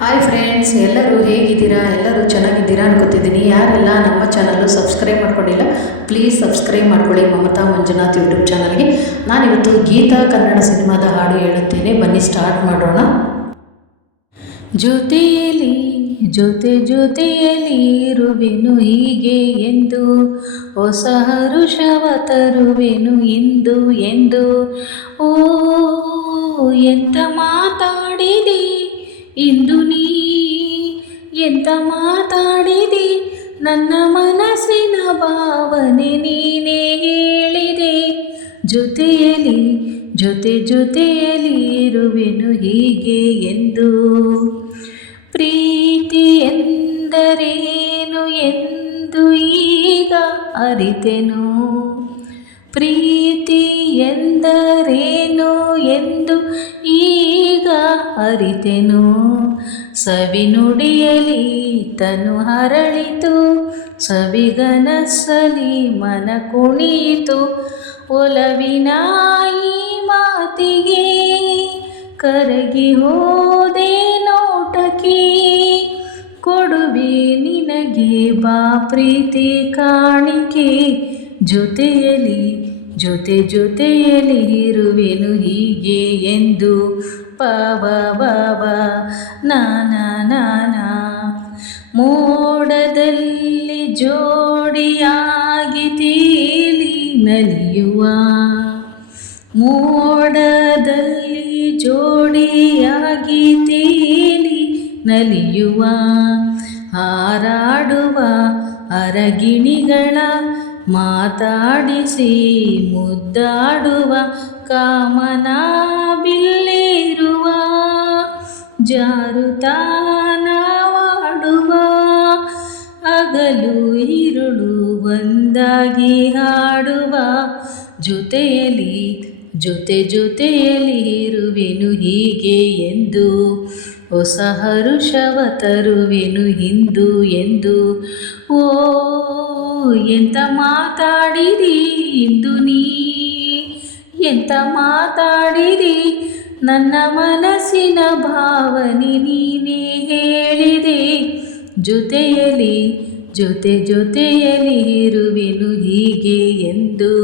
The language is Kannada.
ಹಾಯ್ ಫ್ರೆಂಡ್ಸ್, ಎಲ್ಲರೂ ಹೇಗಿದ್ದೀರಾ? ಎಲ್ಲರೂ ಚೆನ್ನಾಗಿದ್ದೀರಾ ಅನ್ಕೋತಿದ್ದೀನಿ. ಯಾರೆಲ್ಲ ನಮ್ಮ ಚಾನಲ್ಲು ಸಬ್ಸ್ಕ್ರೈಬ್ ಮಾಡ್ಕೊಂಡಿಲ್ಲ, ಪ್ಲೀಸ್ ಸಬ್ಸ್ಕ್ರೈಬ್ ಮಾಡ್ಕೊಳ್ಳಿ ಮಮತಾ ಮಂಜುನಾಥ್ ಯೂಟ್ಯೂಬ್ ಚಾನಲ್ಗೆ. ನಾನಿವತ್ತು ಗೀತಾ ಕನ್ನಡ ಸಿನಿಮಾದ ಹಾಡು ಹೇಳುತ್ತೇನೆ, ಬನ್ನಿ ಸ್ಟಾರ್ಟ್ ಮಾಡೋಣ. ಜೊತೆಯಲ್ಲಿ ಜೊತೆಯಲ್ಲಿ ಇರುವೆನು ಹೀಗೆ ಎಂದು, ಹೊಸ ಹರುಷವ ತರುವೆನು ಎಂದು. ಓ ಎಂತ ಮಾತಾಡಿದೆ ಇಂದು ನೀ, ಎಂತ ಮಾತಾಡಿದೆ, ನನ್ನ ಮನಸ್ಸಿನ ಭಾವನೆ ನೀನೇ ಹೇಳಿದೆ. ಜೊತೆಯಲ್ಲಿ ಜೊತೆಯಲ್ಲಿ ಇರುವೆನು ಹೀಗೆ ಎಂದು. ಪ್ರೀತಿ ಎಂದರೇನು ಎಂದು ಈಗ ಅರಿತೆನು, ಪ್ರೀತಿ ಎಂದರೇನು ಎಂದು ಈಗ ಅರಿತೆನು. ಸವಿನುಡಿಯಲಿ ತನು ಹರಳಿತು, ಸವಿಗನಸಲಿ ಮನ ಕುಣಿಯಿತು. ಒಲವಿನ ಈ ಮಾತಿಗೆ ಕರಗಿ ಹೋದೆ ನೋಟಕ್ಕೆ, ಕೊಡುವೆ ನಿನಗೆ ಬಾ ಪ್ರೀತಿ ಕಾಣಿಕೆ. ಜೊತೆಯಲ್ಲಿ ಜೊತೆಯಲ್ಲಿ ಇರುವೆನು ಹೀಗೆ ಎಂದು. ಬಾಬಾ ನಾನಾ ಮೋಡದಲ್ಲಿ ಜೋಡಿಯಾಗಿ ತೇಲಿ ನಲಿಯುವ, ಮೋಡದಲ್ಲಿ ಜೋಡಿಯಾಗಿ ತೇಲಿ ನಲಿಯುವ. ಹಾರಾಡುವ ಅರಗಿಣಿಗಳ ಮಾತಾಡಿಸಿ ಮುದ್ದಾಡುವ, ಕಾಮನ ಬಿಲ್ಲಿರುವ ಜಾರುತಾನವಾಡುವ. ಹಗಲು ഇരുಳು ಒಂದಾಗಿ ಹಾಡುವ, ಜೊತೆಯಲ್ಲಿ ಜೊತೆಯಲ್ಲಿ ಇರುವೆನು ಹೀಗೆ ಎಂದು. ಹೊಸ ಹರುಷವ ತರುವೆನು ಎಂದು. ಓ ಎಂತ ಮಾತಾಡಿದಿ ಇಂದು ನೀ, ಎಂತ ಮಾತಾಡಿದಿ, ನನ್ನ ಮನಸ್ಸಿನ ಭಾವನೆ ನೀನೇ ಹೇಳಿದೆ. ಜೊತೆಯಲ್ಲಿ ಜೊತೆಯಲ್ಲಿ ಇರುವೆನು ಹೀಗೆ ಎಂದು.